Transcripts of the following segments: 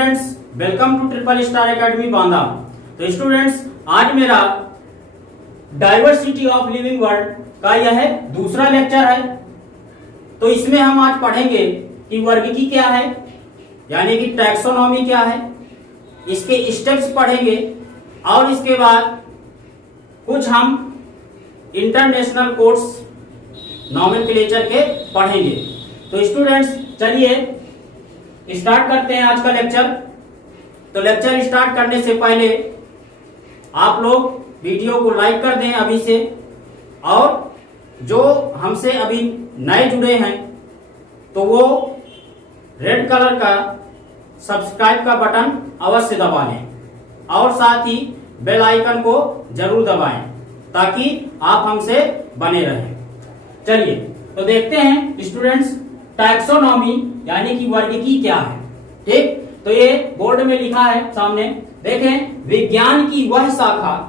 Students, welcome to triple star academy Banda. तो students, आज मेरा डाइवर्सिटी ऑफ लिविंग वर्ल्ड का यह दूसरा लेक्चर है। तो इसमें हम आज पढ़ेंगे कि वर्गीकी क्या है, यानी कि टैक्सोनॉमी क्या है, इसके स्टेप्स पढ़ेंगे और इसके बाद कुछ हम इंटरनेशनल कोड्स नॉमेनक्लेचर के पढ़ेंगे। तो स्टूडेंट्स, चलिए स्टार्ट करते हैं आज का लेक्चर। तो लेक्चर स्टार्ट करने से पहले आप लोग वीडियो को लाइक कर दें अभी से, और जो हमसे अभी नए जुड़े हैं तो वो रेड कलर का सब्सक्राइब का बटन अवश्य दबा लें और साथ ही बेल आइकन को जरूर दबाएं ताकि आप हमसे बने रहें। चलिए तो देखते हैं स्टूडेंट्स, टैक्सोनॉमी यानी कि वर्गीकी क्या है। ठीक, तो ये बोर्ड में लिखा है सामने, देखें। विज्ञान की वह शाखा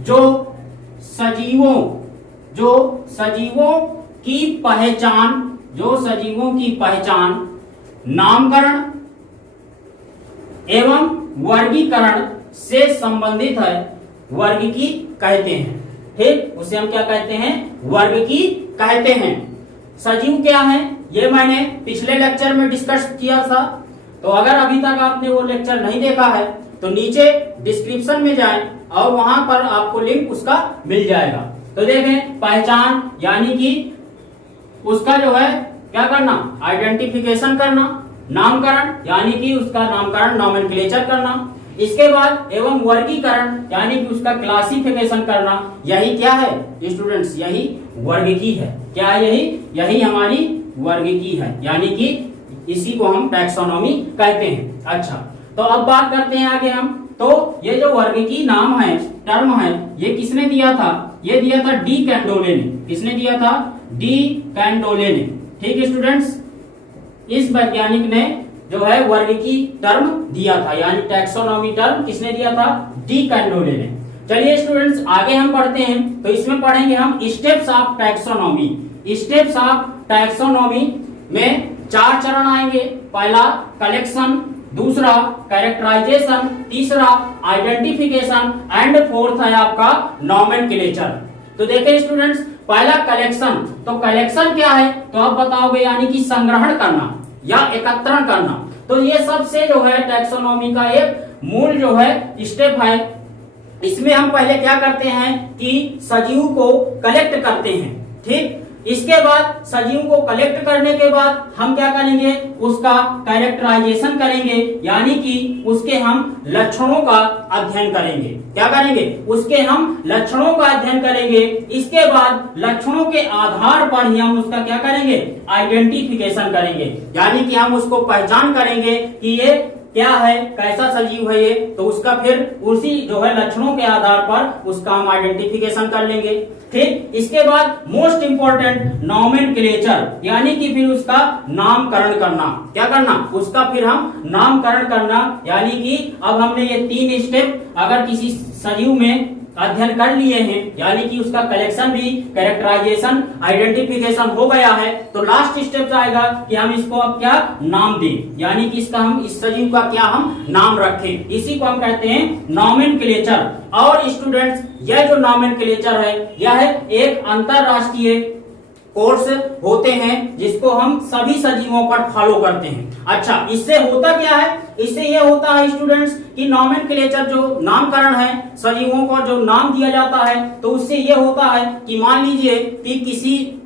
जो सजीवों की पहचान नामकरण एवं वर्गीकरण से संबंधित है, वर्गीकी कहते हैं। ठीक, उसे हम क्या कहते हैं? वर्गीकी कहते हैं। सजीव क्या है ये मैंने पिछले लेक्चर में डिस्कस किया था। तो अगर अभी तक आपने वो लेक्चर नहीं देखा है तो नीचे डिस्क्रिप्शन में जाएं और वहां पर आपको लिंक उसका मिल जाएगा। तो देखें, पहचान यानी कि उसका जो है क्या करना, आइडेंटिफिकेशन करना। नामकरण यानी कि उसका नामकरण नॉमेनक्लेचर करना। इसके बाद एवं वर्गीकरण यानी कि उसका क्लासिफिकेशन करना। यही क्या है स्टूडेंट्स? यही वर्गीकी है। क्या है यही हमारी वर्गीकी है, यानी कि इसी को हम टैक्सोनॉमी कहते हैं। अच्छा, तो अब बात करते हैं आगे हम। तो ये जो वर्गीकी नाम है, टर्म है, ये किसने दिया था? ये दिया था डी कैंडोले ने। किसने दिया था? डी कैंडोले ने। ठीक स्टूडेंट्स, इस वैज्ञानिक ने जो है वर्गीकी टर्म दिया था, यानी टैक्सोनॉमी टर्म किसने दिया था? डी कैंडोले ने। चलिए स्टूडेंट्स, आगे हम पढ़ते हैं। तो इसमें पढ़ेंगे हम steps of taxonomy. Steps of taxonomy में 4 चरण आएंगे। पहला कलेक्शन, दूसरा कैरेक्टराइजेशन, तीसरा आइडेंटिफिकेशन एंड फोर्थ है आपका नॉमेनक्लेचर। तो देखिए स्टूडेंट्स, पहला कलेक्शन। तो कलेक्शन क्या है तो आप बताओगे, यानी कि संग्रहण करना या एकत्रण करना। तो ये सबसे जो है टैक्सोनॉमी का एक मूल जो है स्टेप है। इसमें हम पहले क्या करते हैं कि सजीव को कलेक्ट करते हैं। ठीक, इसके बाद सजीव को कलेक्ट करने के बाद हम क्या करेंगे? उसका कैरेक्टराइजेशन करेंगे, यानी कि उसके हम लक्षणों का अध्ययन करेंगे। क्या करेंगे? उसके हम लक्षणों का अध्ययन करेंगे। इसके बाद लक्षणों के आधार पर ही हम उसका क्या करेंगे? आइडेंटिफिकेशन करेंगे, यानी कि हम उसको पहचान करेंगे कि ये क्या है, कैसा सजीव है ये। तो उसका फिर उसी जो है लक्षणों के आधार पर उसका हम आइडेंटिफिकेशन कर लेंगे। ठीक, इसके बाद मोस्ट इंपोर्टेंट नॉमेनक्लेचर, यानी कि फिर उसका नामकरण करना। क्या करना? उसका फिर हम नामकरण करना, यानी कि अब हमने ये 3 स्टेप अगर किसी सजीव में अध्ययन कर लिए हैं, यानी कि उसका कलेक्शन भी, कैरेक्टराइजेशन, आइडेंटिफिकेशन हो गया है, तो लास्ट स्टेप आएगा कि हम इसको अब क्या नाम दें, यानी कि इसका हम इस सजीव का क्या हम नाम रखें। इसी को हम कहते हैं नॉमेनक्लेचर। और स्टूडेंट्स, यह जो नॉमेनक्लेचर है यह एक अंतरराष्ट्रीय कोर्स होते हैं जिसको हम सभी सजीवों पर फॉलो करते हैं। अच्छा, इससे होता क्या है? इससे यह होता है स्टूडेंट्स कि नॉमेनक्लेचर जो नामकरण है, सजीवों को जो नाम दिया जाता है, तो उससे यह होता है कि मान लीजिए कि किसी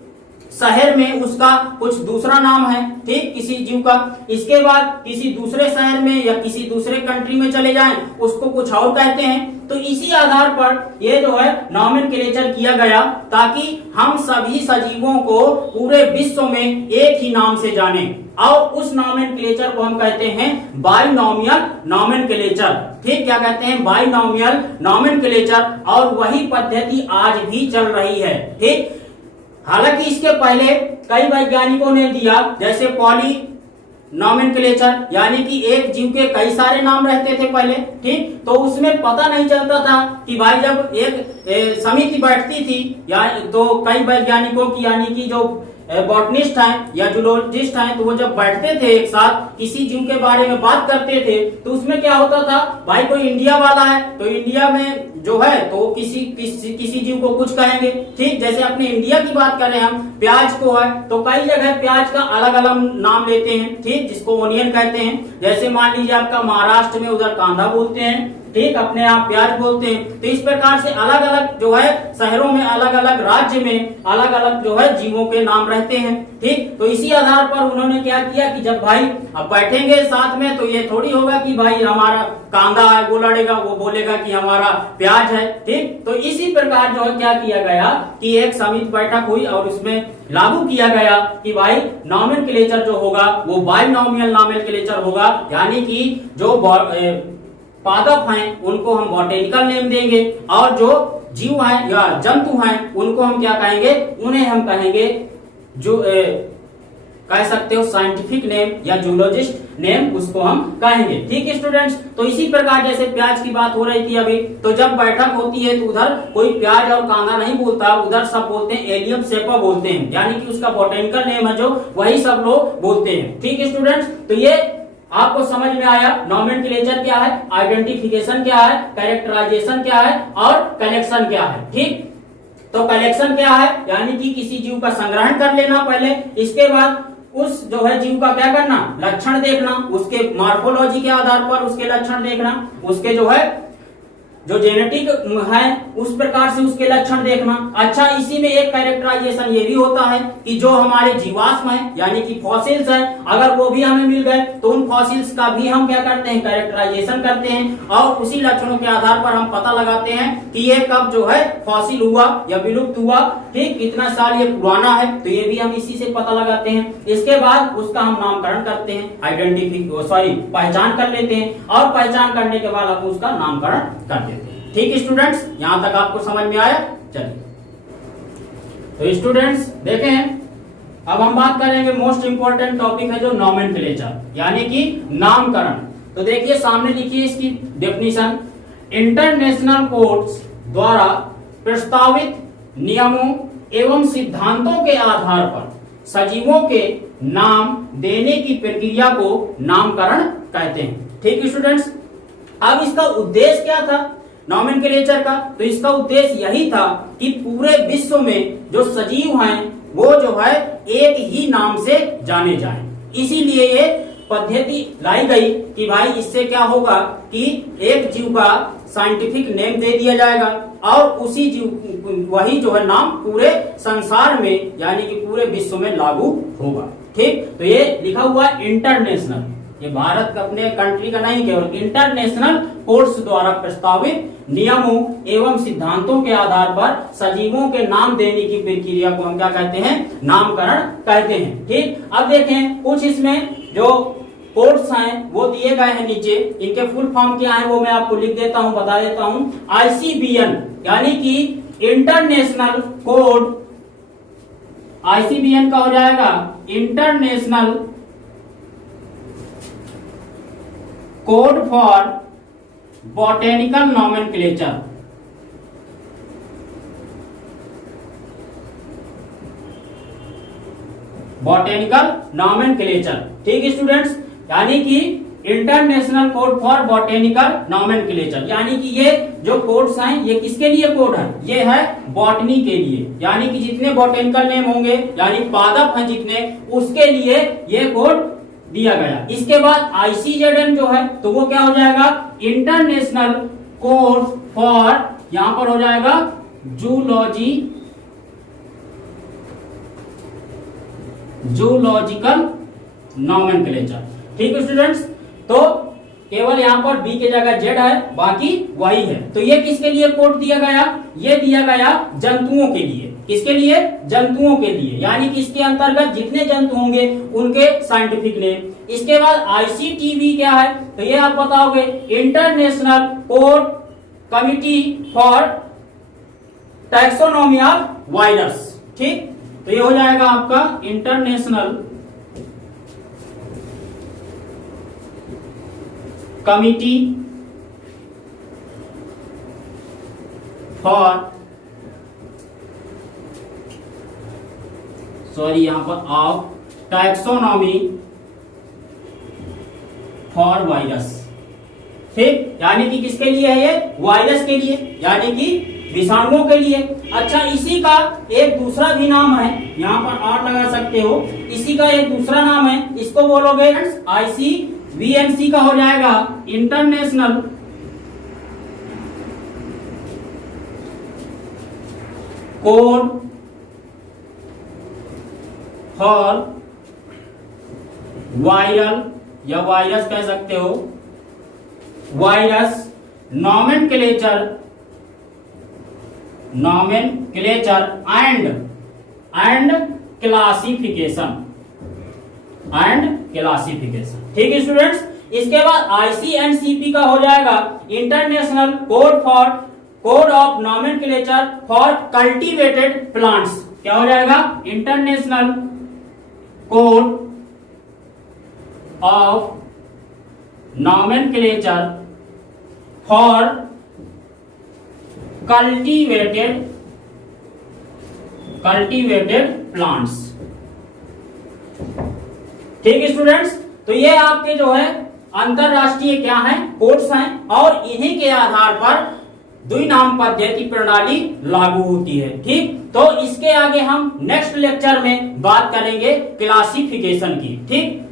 शहर में उसका कुछ दूसरा नाम है, ठीक, किसी जीव का। इसके बाद किसी दूसरे शहर में या किसी दूसरे कंट्री में चले जाएं, उसको कुछ और कहते हैं। तो इसी आधार पर ये जो है नॉमेनक्लेचर किया गया ताकि हम सभी सजीवों को पूरे विश्व में एक ही नाम से जानें। और उस नॉमेनक्लेचर को हम कहते हैं बाइनोमियल नॉमेनक्लेचर। ठीक, क्या कहते हैं? Binomial nomenclature. और वही पद्धति आज भी चल रही है। ठीक, हालांकि इसके पहले कई वैज्ञानिकों ने दिया, जैसे पॉली नॉमेनक्लेचर, यानी कि एक जीव के कई सारे नाम रहते थे पहले। ठीक, तो उसमें पता नहीं चलता था कि भाई जब एक समिति बैठती थी या तो कई वैज्ञानिकों की, यानी कि जो बॉटनिस्ट हैं या जूलॉजिस्ट हैं, तो वो जब बैठते थे एक साथ किसी जीव के बारे में बात करते थे, तो उसमें क्या होता था, भाई कोई इंडिया वाला है तो इंडिया में जो है तो किसी जीव को कुछ कहेंगे, ठीक। जैसे अपने इंडिया की बात करें हम, प्याज को है तो कई जगह प्याज का अलग अलग नाम लेते हैं, ठीक, जिसको ओनियन कहते हैं। जैसे मान लीजिए आपका महाराष्ट्र में उधर कांदा बोलते हैं, ठीक, अपने आप प्याज बोलते हैं। तो इस प्रकार से अलग अलग जो है शहरों में, अलग अलग राज्य में अलग अलग जो है जीवों के नाम रहते हैं, ठीक। तो इसी आधार पर उन्होंने क्या किया कि जब भाई अब बैठेंगे साथ में तो ये थोड़ी होगा कि भाई हमारा कांदा है वो लड़ेगा, वो बोलेगा कि हमारा प्याज है, ठीक। तो इसी प्रकार जो है क्या किया गया कि एक समिति बैठक हुई और उसमें लागू किया गया कि भाई नॉमेनक्लेचर जो होगा वो बाइनॉमियल नॉमेनक्लेचर होगा, यानी कि जो पादप हैं उनको हम बॉटेनिकल नेम देंगे और जो जीव हैं या जंतु हैं उनको हम क्या कहेंगे, उन्हें हम कहेंगे जो कह सकते हो साइंटिफिक नेम या जूलॉजिस्ट नेम, उसको हम कहेंगे, ठीक स्टूडेंट्स। तो इसी प्रकार जैसे प्याज की बात हो रही थी अभी, तो जब बैठक होती है तो उधर कोई प्याज और कांदा नहीं बोलता, उधर सब बोलते हैं एलियम सेपा बोलते हैं, यानी कि उसका बॉटेनिकल नेम है जो, वही सब लोग बोलते हैं, ठीक स्टूडेंट्स। तो ये आपको समझ में आया नॉमेनक्लेचर क्या है, आइडेंटिफिकेशन क्या है, कैरेक्टराइजेशन क्या है और कलेक्शन क्या है, ठीक। तो कलेक्शन क्या है, यानी कि किसी जीव का संग्रहण कर लेना पहले, इसके बाद उस जो है जीव का क्या करना, लक्षण देखना, उसके मॉर्फोलॉजी के आधार पर उसके लक्षण देखना, उसके जो है जो जेनेटिक है उस प्रकार से उसके लक्षण देखना। अच्छा, इसी में एक कैरेक्टराइजेशन ये भी होता है कि जो हमारे जीवाश्म है यानी कि फॉसिल्स है, अगर वो भी हमें मिल गए तो उन फॉसिल्स का भी हम क्या करते हैं, कैरेक्टराइजेशन करते हैं और उसी लक्षणों के आधार पर हम पता लगाते हैं कि ये कब जो है फॉसिल हुआ या विलुप्त हुआ, ठीक, कितना साल ये पुराना है, तो ये भी हम इसी से पता लगाते हैं। इसके बाद उसका हम नामकरण करते हैं, पहचान कर लेते हैं और पहचान करने के बाद हम उसका नामकरण कर देते हैं, ठीक स्टूडेंट्स। यहां तक आपको समझ में आया। चलिए तो स्टूडेंट्स देखें, अब हम बात करेंगे मोस्ट इंपोर्टेंट टॉपिक है जो नॉमेनक्लेचर यानी कि नामकरण। तो देखिए सामने लिखिए इसकी डेफिनेशन, इंटरनेशनल कोर्ट्स द्वारा प्रस्तावित नियमों एवं सिद्धांतों के आधार पर सजीवों के नाम देने की प्रक्रिया को नामकरण कहते हैं, ठीक स्टूडेंट्स। अब इसका उद्देश्य क्या था नॉमेनक्लेचर का, तो इसका उद्देश्य यही था कि पूरे विश्व में जो सजीव हैं वो जो है एक ही नाम से जाने जाएं। इसीलिए ये पद्धति लाई गई कि भाई इससे क्या होगा कि एक जीव का साइंटिफिक नेम दे दिया जाएगा और उसी जीव वही जो है नाम पूरे संसार में यानी कि पूरे विश्व में लागू होगा, ठीक। तो ये लिखा हुआ इंटरनेशनल, ये भारत का अपने कंट्री का नहीं केवल इंटरनेशनल कोर्ट्स द्वारा प्रस्तावित नियमों एवं सिद्धांतों के आधार पर सजीवों के नाम देने की प्रक्रिया को हम क्या कहते हैं, नामकरण कहते हैं, ठीक। अब देखें कुछ इसमें जो कोड्स हैं वो दिए गए हैं नीचे, इनके फुल फॉर्म क्या है वो मैं आपको लिख देता हूं, बता देता हूं। ICBN यानी कि इंटरनेशनल कोड, ICBN का हो जाएगा international code for botanical nomenclature, botanical nomenclature, ठीक स्टूडेंट्स। यानी कि international code for botanical nomenclature, यानी कि ये जो कोड्स हैं ये किसके लिए कोड है, ये है बॉटनी के लिए, यानी कि जितने बॉटेनिकल नेम होंगे यानी पादप हैं जितने, उसके लिए ये कोड दिया गया। इसके बाद ICZN जो है तो वो क्या हो जाएगा, इंटरनेशनल कोड फॉर, यहां पर हो जाएगा जूलॉजिकल नॉमेनक्लेचर, ठीक स्टूडेंट्स। तो केवल यहाँ पर बी की जगह जेड है, बाकी वही है। तो ये किसके लिए कोड दिया गया, ये दिया गया जंतुओं के लिए, किसके लिए, जंतुओं के लिए, यानी कि इसके अंतर्गत जितने जंतु होंगे उनके साइंटिफिक नेम। इसके बाद ICTV क्या है, तो ये आप बताओगे international code committee for taxonomy of virus, ठीक। तो ये हो जाएगा आपका इंटरनेशनल कमिटी फॉर सॉरी यहाँ पर ऑफ टैक्सोनॉमी फॉर वायरस। ठीक, यानी कि किसके लिए है ये? वायरस के लिए, यानी कि विषाणुओं के लिए। अच्छा, इसी का एक दूसरा भी नाम है, यहाँ पर और लगा सकते हो, इसी का एक दूसरा नाम है, इसको बोलोगे ICVMC का हो जाएगा इंटरनेशनल कोड फॉर वायरल, या वायरस कह सकते हो, वायरस नॉमेनक्लेचर एंड क्लासिफिकेशन ठीक है स्टूडेंट्स। इसके बाद ICNCP का हो जाएगा international code of nomenclature for cultivated plants. क्या हो जाएगा? International code of nomenclature for cultivated plants. ठीक है स्टूडेंट्स, तो ये आपके जो है अंतरराष्ट्रीय क्या है? कोड्स हैं, और इन्हीं के आधार पर द्विनाम पद्धति प्रणाली लागू होती है। ठीक, तो इसके आगे हम नेक्स्ट लेक्चर में बात करेंगे क्लासिफिकेशन की। ठीक।